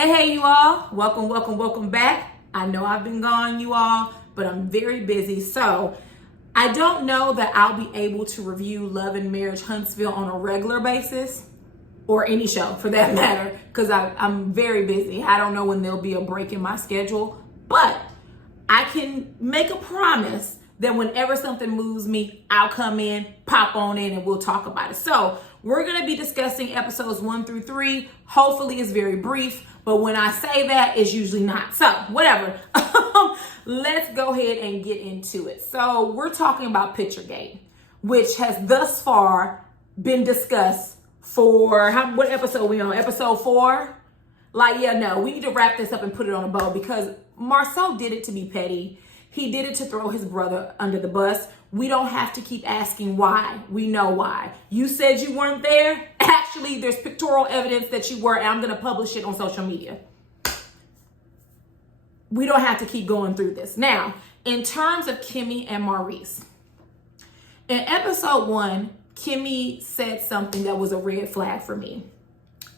Hey, you all. Welcome back. I know I've been gone, you all, but I'm very busy. So I don't know that I'll be able to review Love and Marriage Huntsville on a regular basis, or any show for that matter, because I'm very busy. I don't know when there'll be a break in my schedule, but I can make a promise that whenever something moves me, I'll come in, pop on in, and we'll talk about it. So we're going to be discussing episodes 1 through 3. Hopefully it's very brief, but when I say that, it's usually not. So whatever. Let's go ahead and get into it. So we're talking about Picturegate, which has thus far been discussed for, what episode we on? Episode 4? We need to wrap this up and put it on a bow, because Marcel did it to be petty. He did it to throw his brother under the bus. We don't have to keep asking why. We know why. You said you weren't there. Actually, there's pictorial evidence that you were, and I'm going to publish it on social media. We don't have to keep going through this. Now, in terms of Kimmy and Maurice, in episode 1, Kimmy said something that was a red flag for me.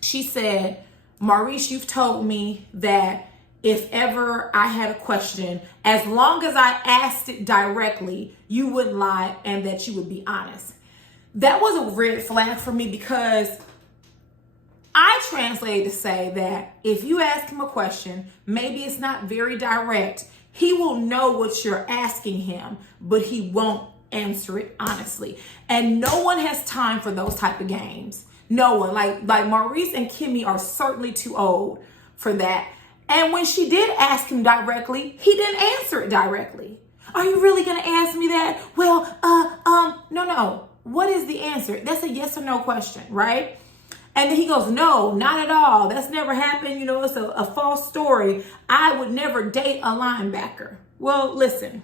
She said, Maurice, you've told me that if ever I had a question, as long as I asked it directly, you wouldn't lie and that you would be honest. That was a red flag for me, because I translated to say that if you ask him a question, maybe it's not very direct, he will know what you're asking him, but he won't answer it honestly. And no one has time for those type of games. No one. Like Maurice and Kimmy are certainly too old for that. And when she did ask him directly, he didn't answer it directly. Are you really going to ask me that? Well, no. What is the answer? That's a yes or no question, right? And then he goes, no, not at all. That's never happened. You know, it's a false story. I would never date a linebacker. Well, listen,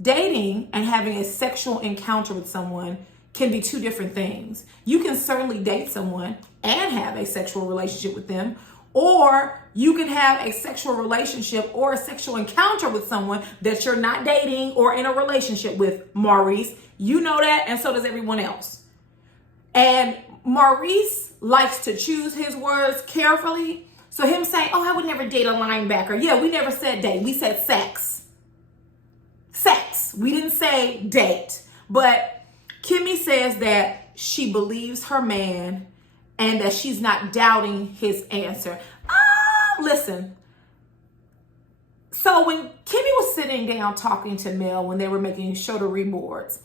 dating and having a sexual encounter with someone can be two different things. You can certainly date someone and have a sexual relationship with them, or you can have a sexual relationship or a sexual encounter with someone that you're not dating or in a relationship with. Maurice, you know that, and so does everyone else. And Maurice likes to choose his words carefully. So him saying, oh, I would never date a linebacker. Yeah, we never said date. We said sex. Sex. We didn't say date. But Kimmy says that she believes her man and that she's not doubting his answer. Listen. So when Kimmy was sitting down talking to Mel when they were making charcuterie boards,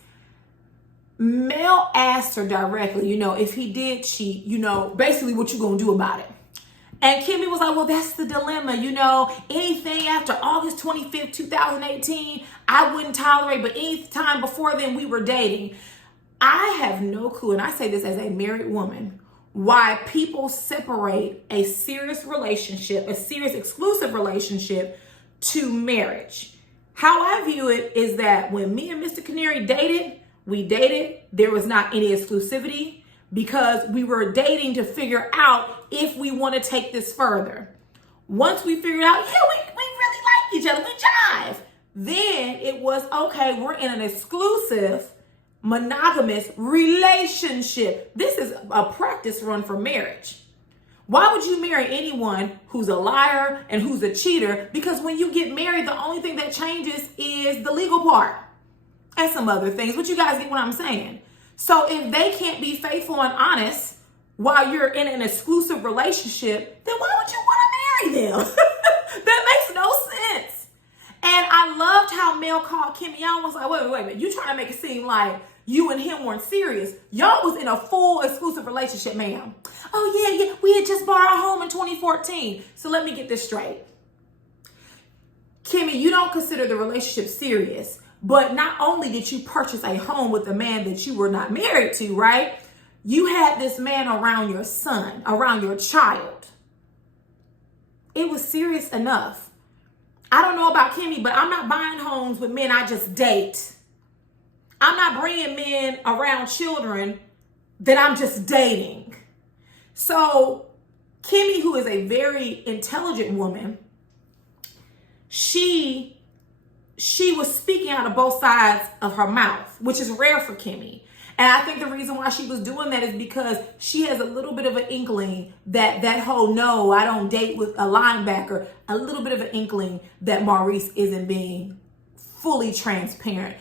Mel asked her directly, if he did cheat, basically what you gonna do about it? And Kimmy was like, well, that's the dilemma. Anything after August 25th, 2018, I wouldn't tolerate, but any time before then, we were dating. I have no clue, and I say this as a married woman, why people separate a serious relationship, a serious exclusive relationship, to marriage. How I view it is that when me and Mr. Canary dated, we dated. There was not any exclusivity, because we were dating to figure out if we want to take this further. Once we figured out, we really like each other, we jive, then it was, okay, we're in an exclusive monogamous relationship. This is a practice run for marriage. Why would you marry anyone who's a liar and who's a cheater? Because when you get married, the only thing that changes is the legal part and some other things. But you guys get what I'm saying. So if they can't be faithful and honest while you're in an exclusive relationship, then why would you want to marry them? That makes no sense. And I loved how Mel called Kimmy out and was like, wait a minute. You trying to make it seem like you and him weren't serious. Y'all was in a full exclusive relationship, ma'am. Oh, yeah. We had just bought our home in 2014. So let me get this straight. Kimmy, you don't consider the relationship serious, but not only did you purchase a home with a man that you were not married to, right? You had this man around your son, around your child. It was serious enough. I don't know about Kimmy, but I'm not buying homes with men I just date. I'm not bringing men around children that I'm just dating. So Kimmy, who is a very intelligent woman, she was speaking out of both sides of her mouth, which is rare for Kimmy. And I think the reason why she was doing that is because she has a little bit of an inkling that whole no, I don't date with a linebacker, a little bit of an inkling that Maurice isn't being fully transparent.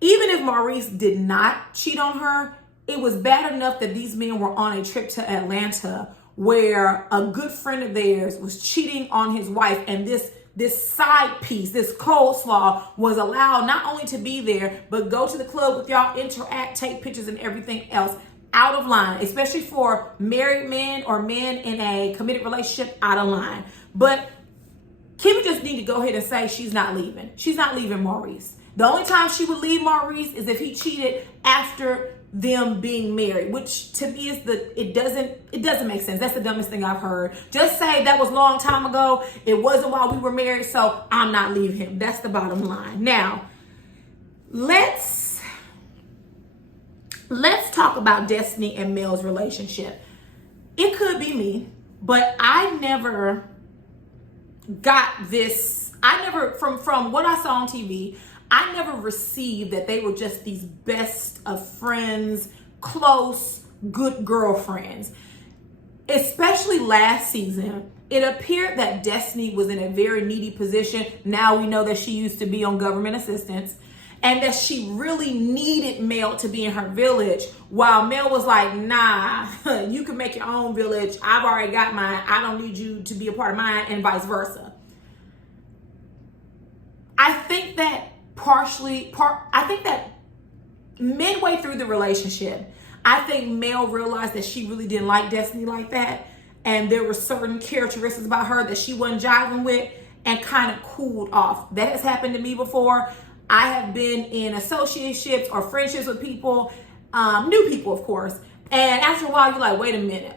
Even if Maurice did not cheat on her, it was bad enough that these men were on a trip to Atlanta where a good friend of theirs was cheating on his wife, and this side piece, this coleslaw, was allowed not only to be there, but go to the club with y'all, interact, take pictures and everything else. Out of line, especially for married men or men in a committed relationship, out of line. But Kimmy just need to go ahead and say she's not leaving. She's not leaving Maurice. The only time she would leave Maurice is if he cheated after them being married, which to me is it doesn't make sense. That's the dumbest thing I've heard. Just say that was a long time ago. It wasn't while we were married, so I'm not leaving him. That's the bottom line. Now, let's talk about Destiny and Mel's relationship. It could be me, but I never got this. From what I saw on TV, I never received that they were just these best of friends, close, good girlfriends. Especially last season, it appeared that Destiny was in a very needy position. Now we know that she used to be on government assistance, and that she really needed Mel to be in her village, while Mel was like, nah, you can make your own village. I've already got mine. I don't need you to be a part of mine, and vice versa. I think that midway through the relationship, I think Mel realized that she really didn't like Destiny like that, and there were certain characteristics about her that she wasn't jiving with, and kind of cooled off. That has happened to me before. I have been in associateships or friendships with people, new people, of course, and after a while, you're like, wait a minute,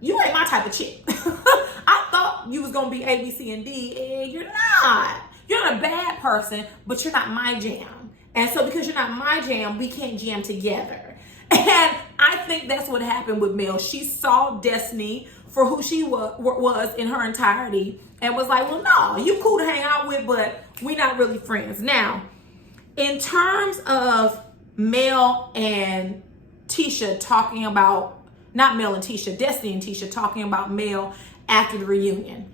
you ain't my type of chick. I thought you was gonna be A, B, C, and D, and you're not. You're not a bad person, but you're not my jam. And so because you're not my jam, we can't jam together. And I think that's what happened with Mel. She saw Destiny for who she was in her entirety and was like, well, no, you cool to hang out with, but we're not really friends. Now, in terms of Mel and Tisha talking about, not Mel and Tisha, Destiny and Tisha talking about Mel after the reunion,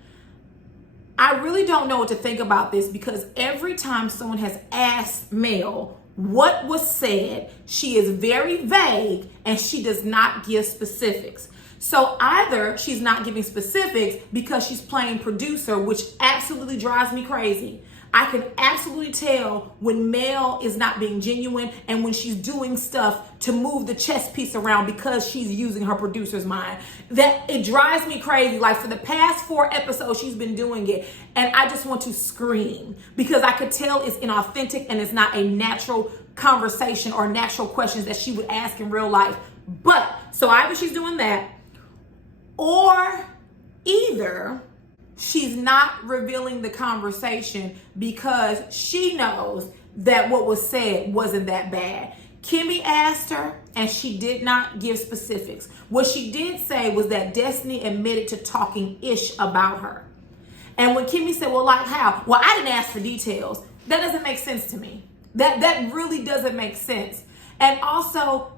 I really don't know what to think about this, because every time someone has asked Mel what was said, she is very vague and she does not give specifics. So either she's not giving specifics because she's playing producer, which absolutely drives me crazy. I can absolutely tell when Mel is not being genuine and when she's doing stuff to move the chess piece around because she's using her producer's mind. That it drives me crazy. Like for the past 4 episodes, she's been doing it, and I just want to scream because I could tell it's inauthentic and it's not a natural conversation or natural questions that she would ask in real life. But so either she's doing that, or either she's not revealing the conversation because she knows that what was said wasn't that bad. Kimmy asked her and she did not give specifics. What she did say was that Destiny admitted to talking ish about her. And when Kimmy said, well, like how? Well, I didn't ask for details. That doesn't make sense to me. That really doesn't make sense. And also,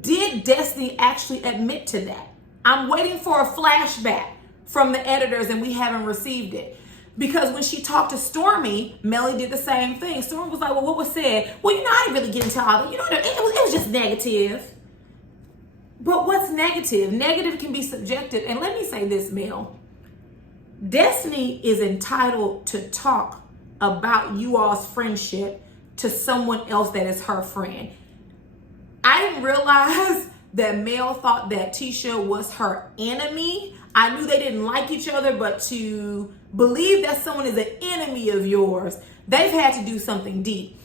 did Destiny actually admit to that? I'm waiting for a flashback from the editors and we haven't received it. Because when she talked to Stormy, Melly did the same thing. Stormy was like, well, what was said? Well, I didn't really get into all that. It was just negative. But what's negative? Negative can be subjective. And let me say this, Mel. Destiny is entitled to talk about you all's friendship to someone else that is her friend. I didn't realize that Mel thought that Tisha was her enemy. I knew they didn't like each other, but to believe that someone is an enemy of yours, they've had to do something deep.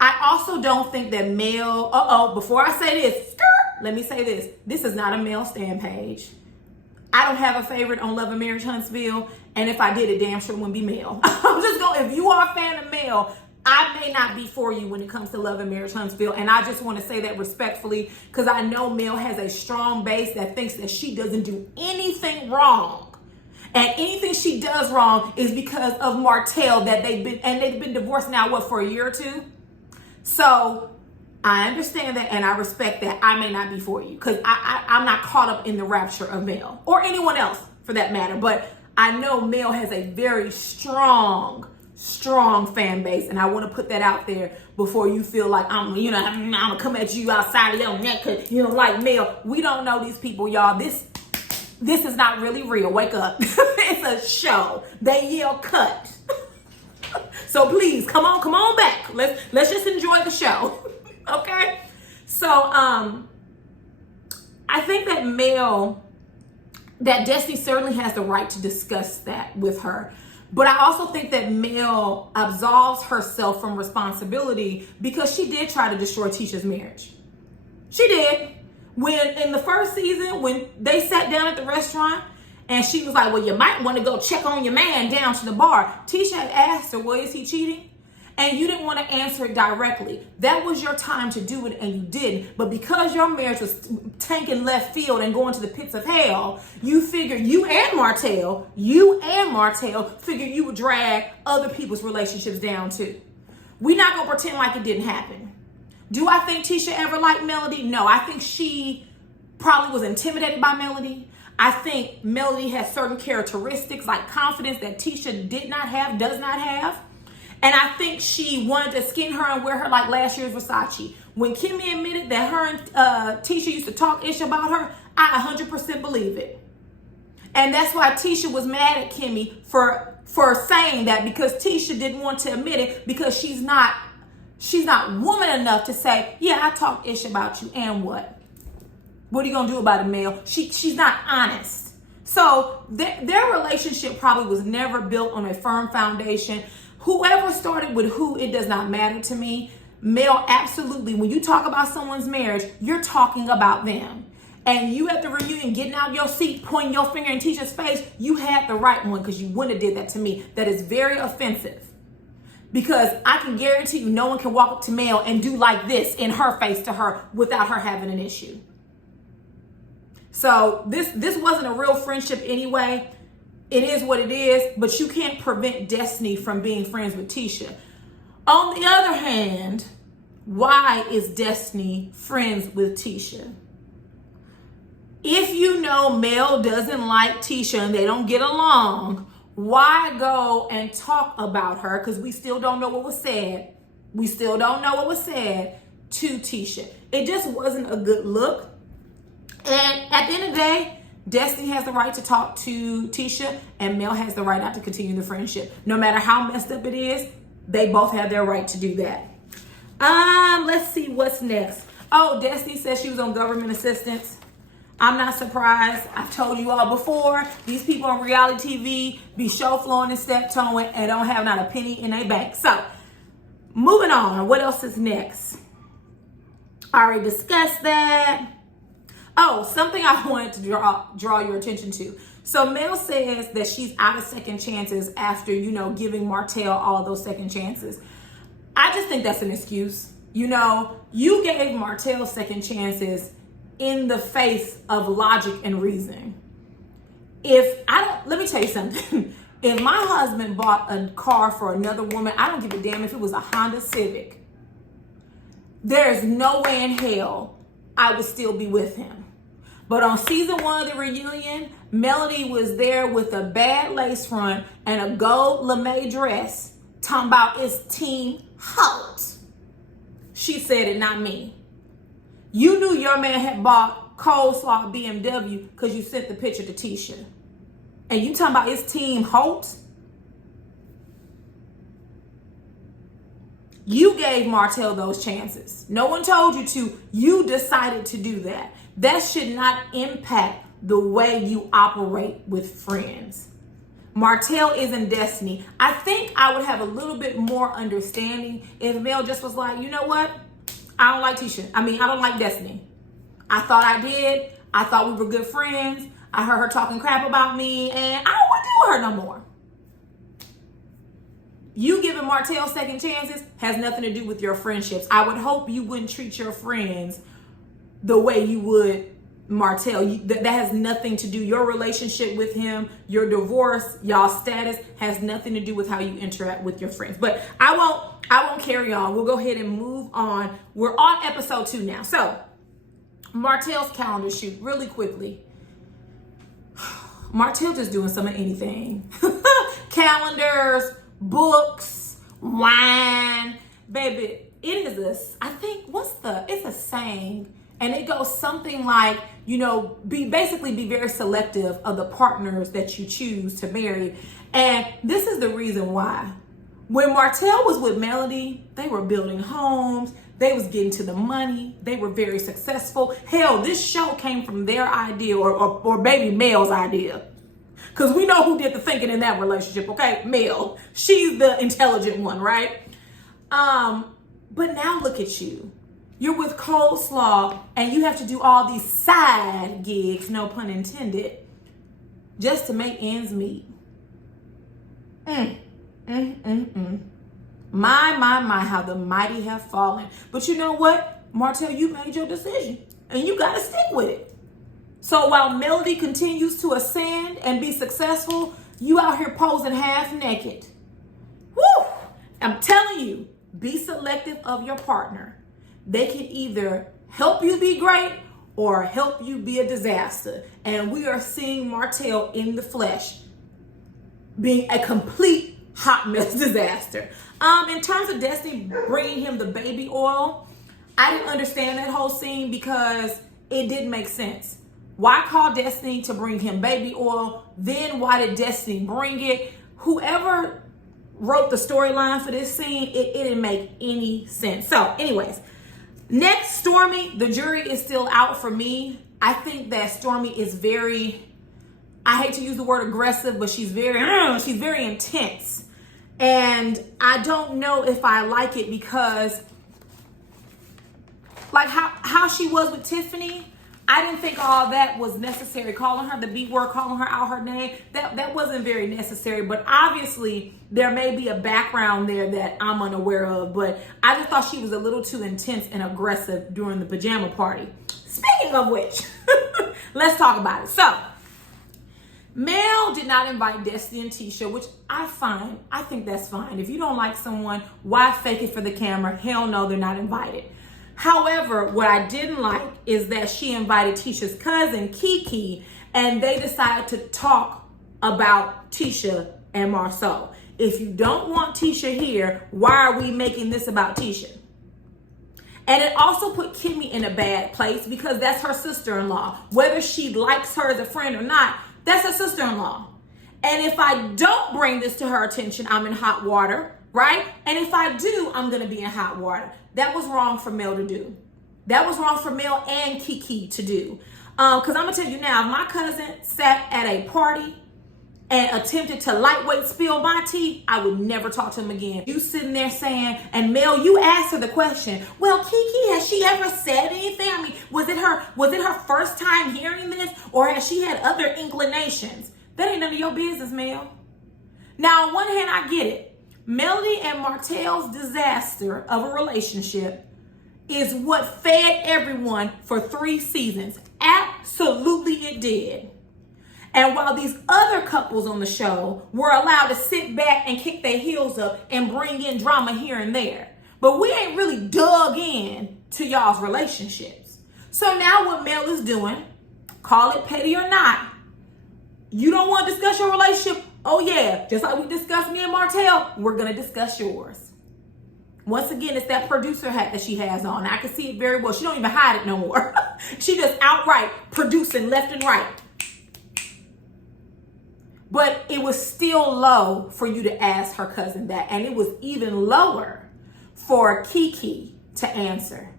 I also don't think that Mel, before I say this, let me say this. This is not a Mel stan page. I don't have a favorite on Love and Marriage Huntsville, and if I did, it damn sure wouldn't be Mel. I'm just going, if you are a fan of Mel, I may not be for you when it comes to Love and Marriage Huntsville, and I just want to say that respectfully because I know Mel has a strong base that thinks that she doesn't do anything wrong, and anything she does wrong is because of Martell that they've been divorced now for a year or two. So I understand that and I respect that. I may not be for you because I'm not caught up in the rapture of Mel or anyone else for that matter. But I know Mel has a very strong fan base, and I want to put that out there before you feel like I'm gonna come at you outside of your neck because you don't like Mel. We don't know these people, y'all. This is not really real. Wake up. It's a show. They yell cut. So please come on back. Let's just enjoy the show. Okay? So I think that Destiny certainly has the right to discuss that with her. But I also think that Mel absolves herself from responsibility because she did try to destroy Tisha's marriage. She did. When in the first season, when they sat down at the restaurant and she was like, well, you might want to go check on your man down to the bar. Tisha had asked her, well, is he cheating? And you didn't want to answer it directly. That was your time to do it and you didn't. But because your marriage was tanking left field and going to the pits of hell, you figured you and Martell figured you would drag other people's relationships down too. We're not going to pretend like it didn't happen. Do I think Tisha ever liked Melody? No, I think she probably was intimidated by Melody. I think Melody has certain characteristics like confidence that Tisha does not have. And I think she wanted to skin her and wear her like last year's Versace. When Kimmy admitted that her and Tisha used to talk ish about her, I 100% believe it. And that's why Tisha was mad at Kimmy for saying that, because Tisha didn't want to admit it because she's not woman enough to say, yeah, I talk ish about you and what? What are you going to do about it, Mel? She's not honest. So their relationship probably was never built on a firm foundation. Whoever started with who, it does not matter to me. Mel, absolutely. When you talk about someone's marriage, you're talking about them. And you at the reunion getting out your seat, pointing your finger in Tisha's face, you had the right one because you wouldn't have did that to me. That is very offensive. Because I can guarantee you no one can walk up to Mel and do like this in her face to her without her having an issue. So this wasn't a real friendship anyway. It is what it is, but you can't prevent Destiny from being friends with Tisha. On the other hand, why is Destiny friends with Tisha? If you know Mel doesn't like Tisha and they don't get along, why go and talk about her? Because we still don't know what was said. We still don't know what was said to Tisha. It just wasn't a good look. And at the end of the day, Destiny has the right to talk to Tisha and Mel has the right not to continue the friendship. No matter how messed up it is, they both have their right to do that. Let's see what's next. Oh, Destiny says she was on government assistance. I'm not surprised. I've told you all before, these people on reality TV be show flowing and step toeing and don't have not a penny in their bank. So, moving on. What else is next? I already discussed that. Oh, something I wanted to draw your attention to. So Mel says that she's out of second chances after, giving Martell all of those second chances. I just think that's an excuse. You gave Martell second chances in the face of logic and reason. Let me tell you something. If my husband bought a car for another woman, I don't give a damn if it was a Honda Civic. There's no way in hell I would still be with him. But on season 1 of the reunion, Melody was there with a bad lace front and a gold lame dress, talking about it's team hot. She said it, not me. You knew your man had bought coleslaw BMW because you sent the picture to Tisha. And you talking about it's team hot? You gave Martell those chances. No one told you to. You decided to do that. That should not impact the way you operate with friends. Martell isn't Destiny. I think I would have a little bit more understanding if Mel just was like, you know what? I don't like Tisha. I don't like Destiny. I thought I did. I thought we were good friends. I heard her talking crap about me and I don't want to deal with her no more. You giving Martell second chances has nothing to do with your friendships. I would hope you wouldn't treat your friends the way you would Martell. That has nothing to do, your relationship with him, your divorce, y'all status has nothing to do with how you interact with your friends. But I won't carry on. We'll go ahead and move on. We're on episode 2 now. So Martell's calendar shoot really quickly. Martell just doing some of anything. Calendars, books, wine, baby. It is I think, it's a saying, and it goes something like, be very selective of the partners that you choose to marry. And this is the reason why. When Martell was with Melody, they were building homes, they was getting to the money, they were very successful. Hell, this show came from their idea, or baby Mel's idea. Because we know who did the thinking in that relationship, okay? Mel. She's the intelligent one, right? But now look at you. You're with Coleslaw, and you have to do all these side gigs, no pun intended, just to make ends meet. My, how the mighty have fallen. But you know what? Martell, you made your decision, and you got to stick with it. So while Melody continues to ascend and be successful, you out here posing half naked. Woo! I'm telling you, be selective of your partner. They can either help you be great or help you be a disaster. And we are seeing Martell in the flesh being a complete hot mess disaster. In terms of Destiny bringing him the baby oil, I didn't understand that whole scene because it didn't make sense. Why call Destiny to bring him baby oil? Then why did Destiny bring it? Whoever wrote the storyline for this scene, it didn't make any sense. So anyways, next, Stormy, the jury is still out for me. I think that Stormy is very, I hate to use the word aggressive, but she's very intense. And I don't know if I like it because like how she was with Tiffany, I didn't think all that was necessary. Calling her the B word, calling her out her name, that wasn't very necessary. But obviously, there may be a background there that I'm unaware of. But I just thought she was a little too intense and aggressive during the pajama party. Speaking of which, let's talk about it. So, Mel did not invite Destiny and Tisha, which I think that's fine. If you don't like someone, why fake it for the camera? Hell no, they're not invited. However, what I didn't like is that she invited Tisha's cousin, Kiki, and they decided to talk about Tisha and Marceau. If you don't want Tisha here, why are we making this about Tisha? And it also put Kimmy in a bad place because that's her sister-in-law. Whether she likes her as a friend or not, that's her sister-in-law. And if I don't bring this to her attention, I'm in hot water, right? And if I do, I'm going to be in hot water. That was wrong for Mel to do. That was wrong for Mel and Kiki to do. Because I'm going to tell you now, if my cousin sat at a party and attempted to lightweight spill my tea, I would never talk to him again. You sitting there saying, and Mel, you asked her the question, well, Kiki, has she ever said anything? I mean, was it her first time hearing this, or has she had other inclinations? That ain't none of your business, Mel. Now, on one hand, I get it. Melody and Martell's disaster of a relationship is what fed everyone for 3 seasons. Absolutely it did. And while these other couples on the show were allowed to sit back and kick their heels up and bring in drama here and there. But we ain't really dug in to y'all's relationships. So now what Mel is doing, call it petty or not, you don't want to discuss your relationship? Oh yeah, just like we discussed me and Martell, we're going to discuss yours. Once again, it's that producer hat that she has on. I can see it very well. She don't even hide it no more. She just outright producing left and right. But it was still low for you to ask her cousin that. And it was even lower for Kiki to answer.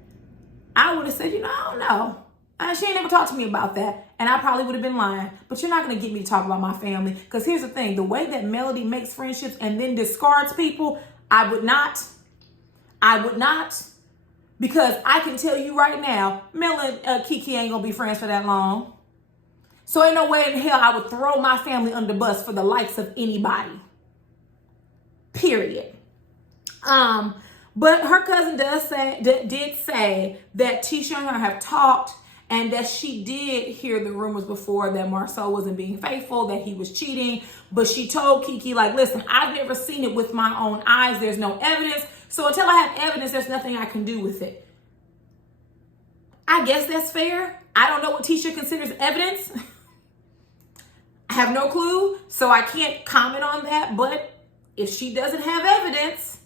I would have said, I don't know. She ain't never talked to me about that. And I probably would have been lying. But you're not going to get me to talk about my family. Because here's the thing. The way that Melody makes friendships and then discards people, I would not. Because I can tell you right now, Mel and Kiki ain't going to be friends for that long. So ain't no way in hell I would throw my family under the bus for the likes of anybody. Period. But her cousin did say that Tisha and her have talked. and that she did hear the rumors before that Marcel wasn't being faithful, that he was cheating. But she told Kiki, like, listen, I've never seen it with my own eyes. There's no evidence. So until I have evidence, there's nothing I can do with it. I guess that's fair. I don't know what Tisha considers evidence. I have no clue, so I can't comment on that. But if she doesn't have evidence,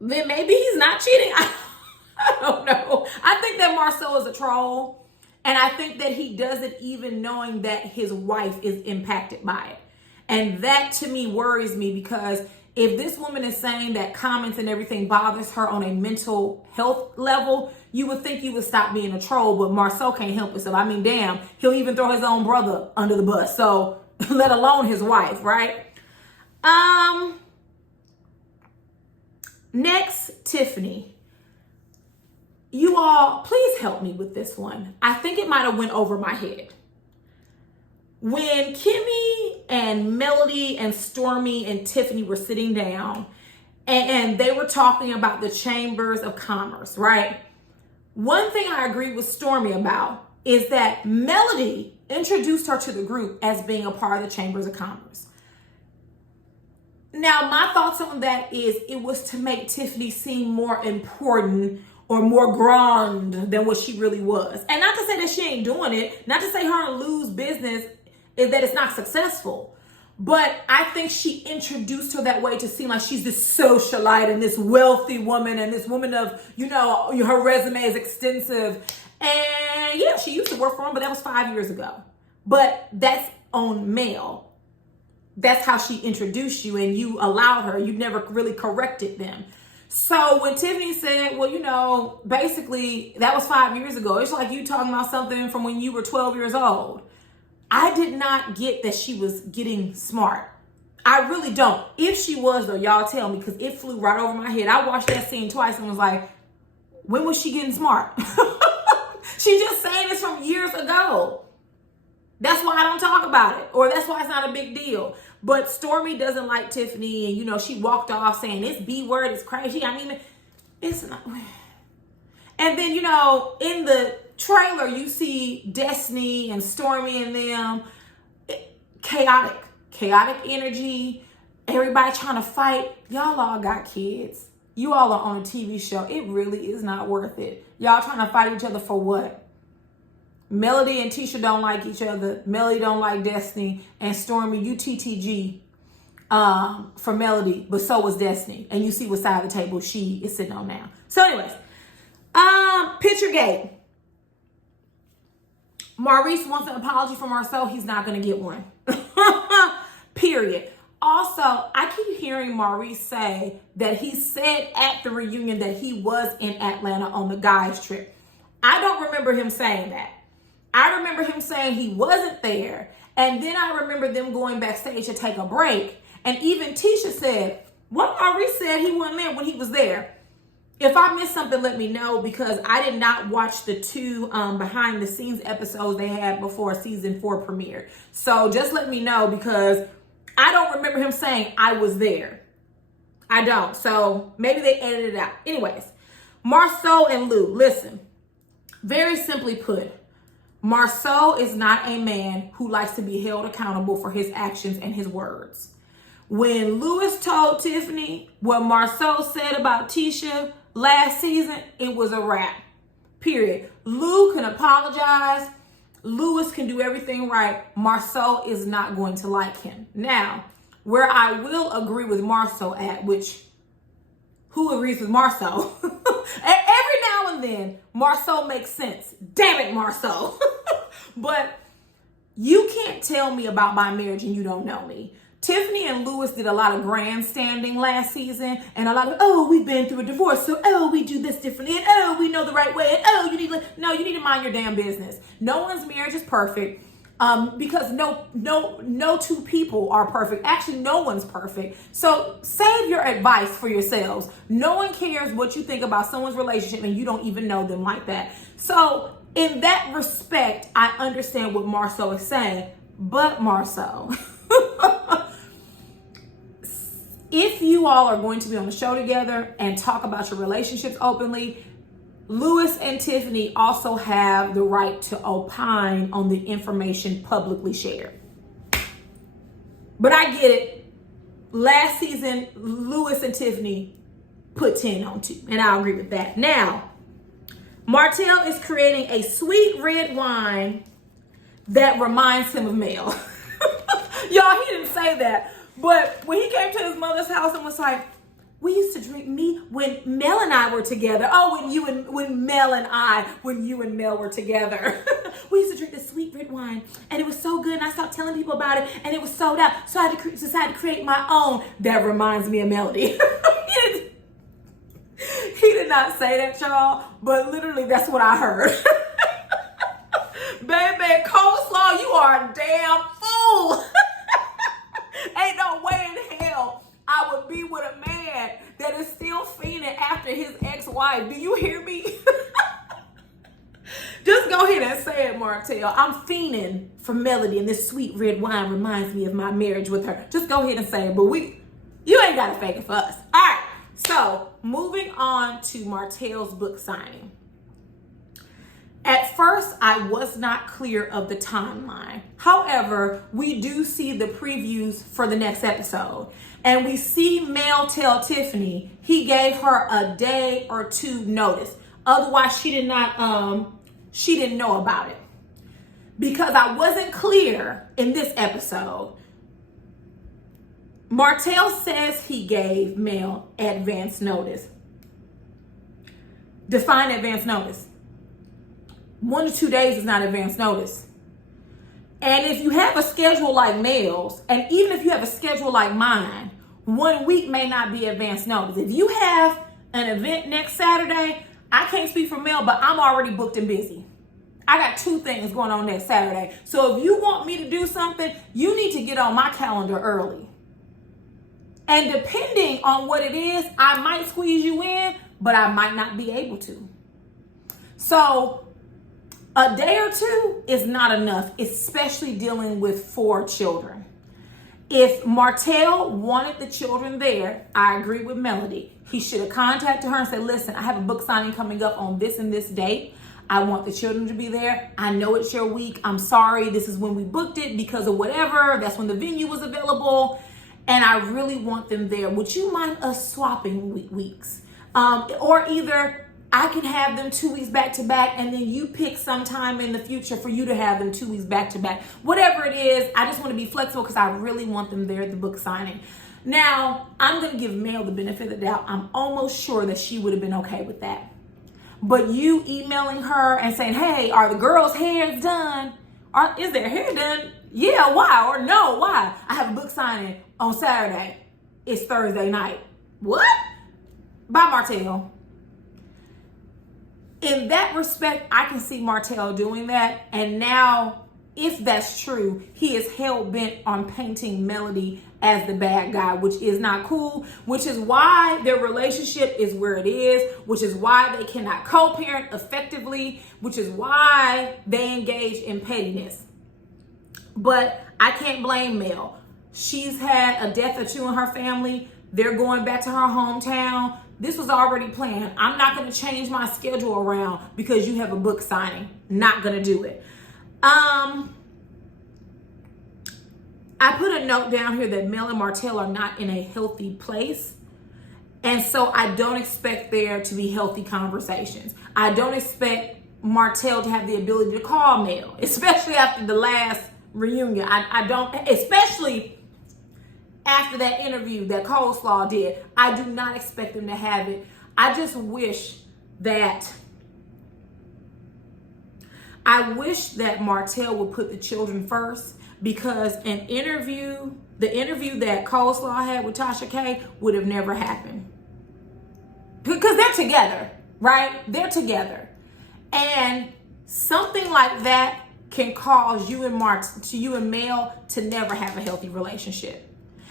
then maybe he's not cheating. I don't know. I think that Marcel is a troll. And I think that he does it even knowing that his wife is impacted by it. And that to me worries me, because if this woman is saying that comments and everything bothers her on a mental health level, you would think you would stop being a troll. But Marcel can't help himself. I mean, damn, he'll even throw his own brother under the bus. So let alone his wife, right? Next, Tiffany. You all, please help me with this one. I think it might have went over my head. When Kimmy and Melody and Stormy and Tiffany were sitting down and they were talking about the chambers of commerce, right? One thing I agree with Stormy about is that Melody introduced her to the group as being a part of the chambers of commerce. Now, my thoughts on that is it was to make Tiffany seem more important or more grand than what she really was. And not to say that she ain't doing it, not to say her and Lou's business is that it's not successful. But I think she introduced her that way to seem like she's this socialite and this wealthy woman and this woman of, you know, her resume is extensive. And yeah, she used to work for him, but that was 5 years ago. But that's on mail. That's how she introduced you, and you allowed her. You never really corrected them. So when Tiffany said, well, you know, basically that was 5 years ago. It's like you talking about something from when you were 12 years old. I did not get that she was getting smart. I really don't. If she was, though, y'all tell me, because it flew right over my head. I watched that scene twice and was like, when was she getting smart? She's just saying this from years ago. That's why I don't talk about it, or that's why it's not a big deal. But Stormy doesn't like Tiffany, and, you know, she walked off saying this B word is crazy. I mean, it's not. And then, you know, in the trailer, you see Destiny and Stormy and them. Chaotic energy. Everybody trying to fight. Y'all all got kids. You all are on a TV show. It really is not worth it. Y'all trying to fight each other for what? Melody and Tisha don't like each other. Melody don't like Destiny. And Stormy, you TTG for Melody, but so was Destiny. And you see what side of the table she is sitting on now. So anyways, picturegate. Maurice wants an apology from Marcel. He's not going to get one. Period. Also, I keep hearing Maurice say that he said at the reunion that he was in Atlanta on the guys' trip. I don't remember him saying that. I remember him saying he wasn't there. And then I remember them going backstage to take a break. And even Tisha said, what Maurice said he wasn't there when he was there. If I missed something, let me know, because I did not watch the two behind the scenes episodes they had before season 4 premiered. So just let me know, because I don't remember him saying I was there. I don't. So maybe they edited it out. Anyways, Marcel and Lou, listen, very simply put, Marcel is not a man who likes to be held accountable for his actions and his words. When Louis told Tiffany what Marcel said about Tisha last season, it was a wrap. Period. Lou can apologize. Louis can do everything right. Marcel is not going to like him. Now, where I will agree with Marcel at, which who agrees with Marcel? Every now and then, Marcel makes sense. Damn it, Marcel. But you can't tell me about my marriage and you don't know me. Tiffany and Louis did a lot of grandstanding last season, and a lot of, oh, we've been through a divorce, so, oh, we do this differently, and, oh, we know the right way, and, oh, you need to mind your damn business. No one's marriage is perfect, because no two people are perfect. Actually, no one's perfect. So save your advice for yourselves. No one cares what you think about someone's relationship, and you don't even know them like that. So in that respect, I understand what Marcel is saying, but Marcel, if you all are going to be on the show together and talk about your relationships openly, Louis and Tiffany also have the right to opine on the information publicly shared. But I get it. Last season, Louis and Tiffany put 10 on 2, and I agree with that. Now, Martell is creating a sweet red wine that reminds him of Mel. Y'all, he didn't say that. But when he came to his mother's house and was like, we used to drink when Mel and I were together. Oh, when you and Mel were together. We used to drink this sweet red wine, and it was so good, and I stopped telling people about it, and it was sold out. So I decided to create my own. That reminds me of Melody. He did not say that, y'all, but literally that's what I heard. Baby, coleslaw, you are a damn fool. Ain't no way in hell I would be with a man that is still fiending after his ex-wife. Do you hear me? Just go ahead and say it, Martell. I'm fiending for Melody, and this sweet red wine reminds me of my marriage with her. Just go ahead and say it, but you ain't got to fake it for us. All right, so moving on to Martell's book signing. At first, I was not clear of the timeline. However, we do see the previews for the next episode. And we see Mel tell Tiffany he gave her a day or 2 notice. Otherwise, she didn't know about it. Because I wasn't clear in this episode. Martell says he gave Mel advance notice. Define advance notice. 1 to 2 days is not advance notice. And if you have a schedule like Mel's, and even if you have a schedule like mine, 1 week may not be advance notice. If you have an event next Saturday, I can't speak for Mel, but I'm already booked and busy. I got 2 things going on next Saturday. So if you want me to do something, you need to get on my calendar early. And depending on what it is, I might squeeze you in, but I might not be able to. So a day or 2 is not enough, especially dealing with 4 children. If Martell wanted the children there, I agree with Melody. He should have contacted her and said, listen, I have a book signing coming up on this and this date. I want the children to be there. I know it's your week. I'm sorry. This is when we booked it because of whatever. That's when the venue was available. And I really want them there. Would you mind us swapping weeks? Or either I can have them 2 weeks back to back, and then you pick sometime in the future for you to have them 2 weeks back to back. Whatever it is, I just want to be flexible because I really want them there at the book signing. Now, I'm going to give Mel the benefit of the doubt. I'm almost sure that she would have been okay with that. But you emailing her and saying, hey, are the girls' hairs done? Is their hair done? Yeah, why? Or no, why? I have a book signing on Saturday. It's Thursday night. What? By Martell. In that respect, I can see Martell doing that. And now, if that's true, he is hell-bent on painting Melody as the bad guy, which is not cool, which is why their relationship is where it is, which is why they cannot co-parent effectively, which is why they engage in pettiness. But I can't blame Mel. She's had a death or 2 in her family. They're going back to her hometown. This was already planned. I'm not going to change my schedule around because you have a book signing. Not going to do it. I put a note down here that Mel and Martell are not in a healthy place. And so I don't expect there to be healthy conversations. I don't expect Martell to have the ability to call Mel, especially after the last reunion. I don't, especially after that interview that Coleslaw did. I do not expect them to have it. I just wish that Martell would put the children first, because the interview that Coleslaw had with Tasha K would have never happened. Because they're together, right? They're together. And something like that can cause you and Mel to never have a healthy relationship.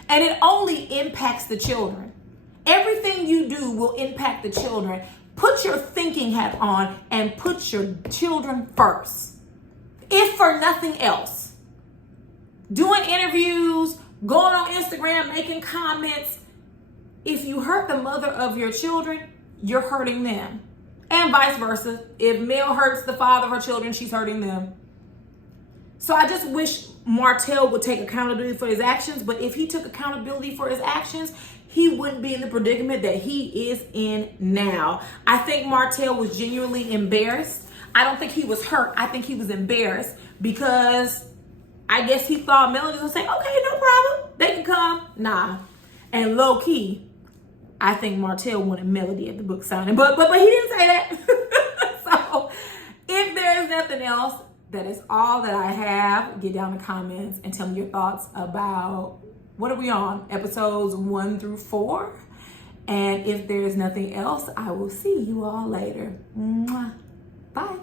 And it only impacts the children. Everything you do will impact the children. Put your thinking hat on and put your children first. If for nothing else. Doing interviews, going on Instagram, making comments. If you hurt the mother of your children, you're hurting them. And vice versa. If Mel hurts the father of her children, she's hurting them. So I just wish Martell would take accountability for his actions. But if he took accountability for his actions, he wouldn't be in the predicament that he is in now. I think Martell was genuinely embarrassed. I don't think he was hurt. I think he was embarrassed because I guess he thought Melody was saying, okay, no problem. They can come. Nah. And low key, I think Martell wanted Melody at the book signing. But he didn't say that. So if there is nothing else, that is all that I have. Get down in the comments and tell me your thoughts about, what are we on? Episodes 1 through 4. And if there is nothing else, I will see you all later. Mwah. Bye.